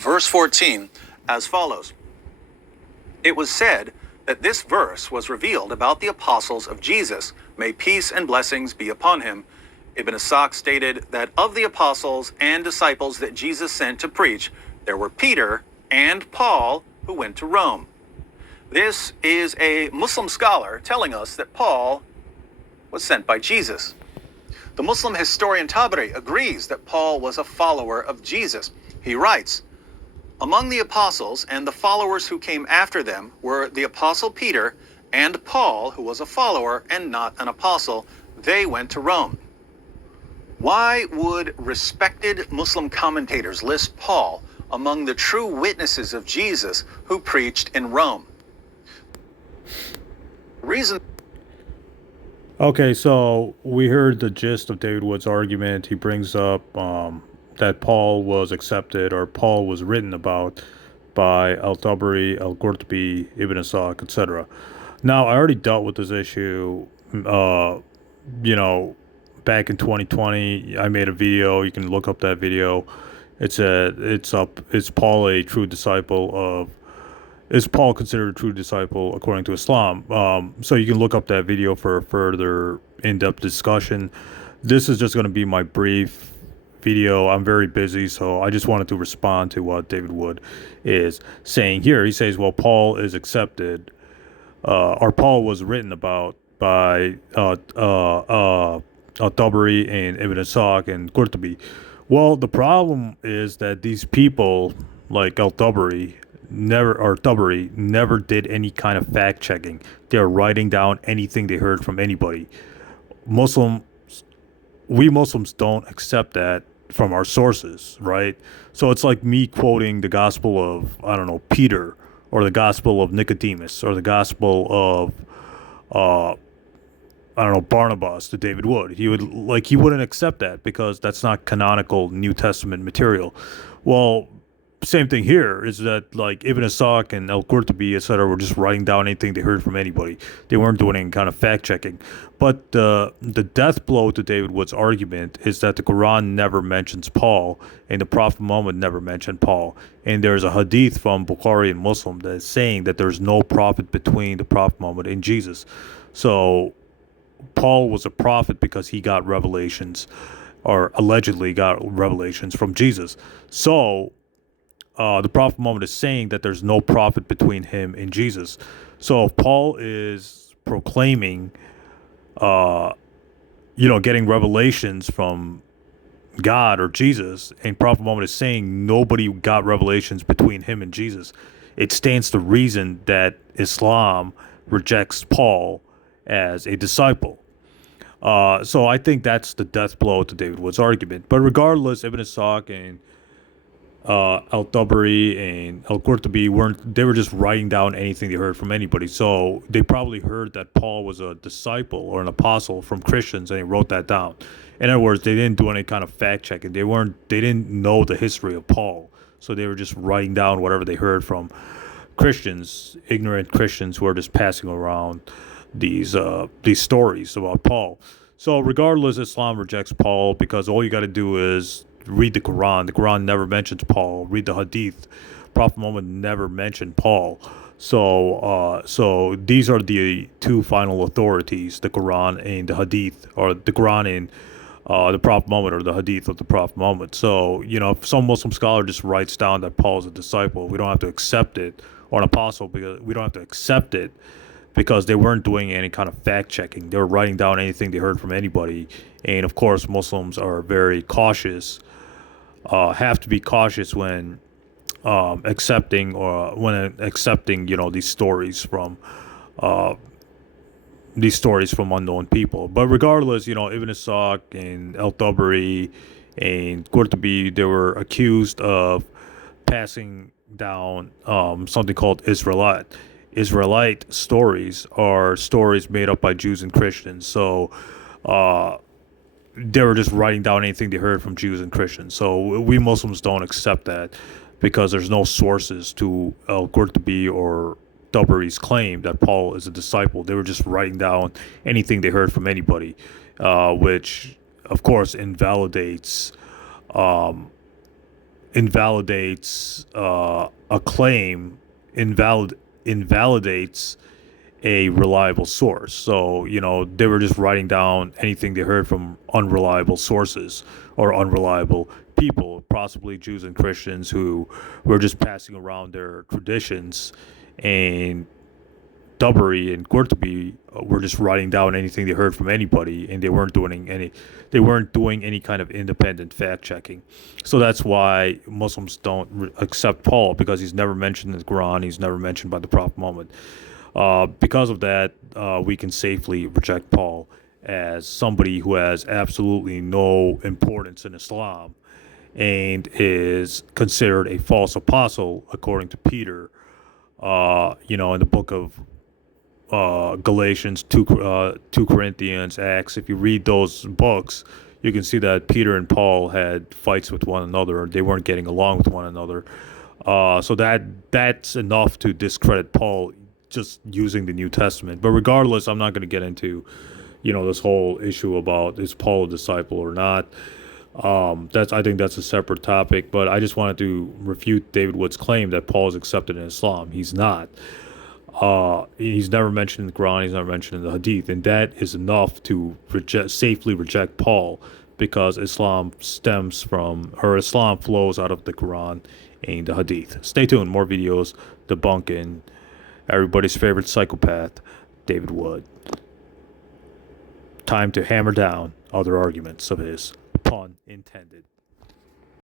verse 14, as follows. It was said that this verse was revealed about the apostles of Jesus. May peace and blessings be upon him. Ibn Ishaq stated that of the apostles and disciples that Jesus sent to preach, there were Peter and Paul who went to Rome. This is a Muslim scholar telling us that Paul was sent by Jesus. The Muslim historian Tabari agrees that Paul was a follower of Jesus. He writes, among the apostles and the followers who came after them were the apostle Peter and Paul, who was a follower and not an apostle. They went to Rome. Why would respected Muslim commentators list Paul among the true witnesses of Jesus who preached in Rome? Reason. Okay, so we heard the gist of David Wood's argument. He brings up that Paul was accepted, or Paul was written about by Al-Tabari, Al-Qurtubi, Ibn Ishaq, etc. Now, I already dealt with this issue, back in 2020. I made a video. You can look up that video. Is Paul a true disciple of? Is Paul considered a true disciple according to Islam? So you can look up that video for a further in-depth discussion. This is just going to be my brief video. I'm very busy, so I just wanted to respond to what David Wood is saying here. He says, well, Paul is accepted, or Paul was written about by Al-Tabari and Ibn Ishaq and Qurtubi. Well, the problem is that these people, like Al-Tabari, never did any kind of fact checking. They're writing down anything they heard from anybody. We Muslims don't accept that from our sources, right? So it's like me quoting the gospel of, I don't know, Peter, or the gospel of Nicodemus, or the gospel of, Barnabas to David Wood. He wouldn't accept that because that's not canonical New Testament material. Well, same thing here is that like Ibn Ishaq and Al-Qurtubi, etc., were just writing down anything they heard from anybody. They weren't doing any kind of fact checking. But the death blow to David Wood's argument is that the Quran never mentions Paul, and the Prophet Muhammad never mentioned Paul. And there's a hadith from Bukhari and Muslim that is saying that there's no prophet between the Prophet Muhammad and Jesus. So Paul was a prophet because he got revelations, or allegedly got revelations from Jesus. So the Prophet Muhammad is saying that there's no prophet between him and Jesus. So if Paul is proclaiming, getting revelations from God or Jesus, and Prophet Muhammad is saying nobody got revelations between him and Jesus, it stands to reason that Islam rejects Paul as a disciple. So I think that's the death blow to David Wood's argument. But regardless, Ibn Ishaq and Al-Tabari and Al-Qurtubi were just writing down anything they heard from anybody. So they probably heard that Paul was a disciple or an apostle from Christians, and they wrote that down. In other words, they didn't do any kind of fact checking. They didn't know the history of Paul, so they were just writing down whatever they heard from Christians, ignorant Christians who are just passing around these stories about Paul. So regardless, Islam rejects Paul because all you got to do is read the Quran. The Quran never mentions Paul. Read the Hadith. Prophet Muhammad never mentioned Paul. So these are the two final authorities: the Quran and the Hadith, or the Quran and the Prophet Muhammad, or the Hadith of the Prophet Muhammad. So if some Muslim scholar just writes down that Paul is a disciple, we don't have to accept it, or an apostle, because we don't have to accept it because they weren't doing any kind of fact checking. They were writing down anything they heard from anybody. And of course, Muslims are very cautious. Have to be cautious when accepting these stories from unknown people. But regardless, Ibn Ishaq and Al-Tabari and Qurtubi, they were accused of passing down something called Israelite stories, are stories made up by Jews and Christians. So they were just writing down anything they heard from Jews and Christians. So we Muslims don't accept that because there's no sources to Al-Qurtubi or Tabari's claim that Paul is a disciple. They were just writing down anything they heard from anybody, which of course invalidates invalidates a claim, invalidates a reliable source. So, they were just writing down anything they heard from unreliable sources or unreliable people, possibly Jews and Christians who were just passing around their traditions. And Dubbery and Gortaby were just writing down anything they heard from anybody, and they weren't doing any kind of independent fact checking. So that's why Muslims don't accept Paul, because he's never mentioned in the Quran, he's never mentioned by the Prophet Muhammad. Because of that, we can safely reject Paul as somebody who has absolutely no importance in Islam and is considered a false apostle, according to Peter. In the book of Galatians, 2 Corinthians, Acts. If you read those books, you can see that Peter and Paul had fights with one another. They weren't getting along with one another. So that's enough to discredit Paul just using the New Testament. But regardless, I'm not going to get into, this whole issue about is Paul a disciple or not. I think that's a separate topic. But I just wanted to refute David Wood's claim that Paul is accepted in Islam. He's not. He's never mentioned in the Quran. He's never mentioned in the Hadith, and that is enough to safely reject Paul, because Islam flows out of the Quran and the Hadith. Stay tuned. More videos debunking everybody's favorite psychopath, David Wood. Time to hammer down other arguments of his, pun intended.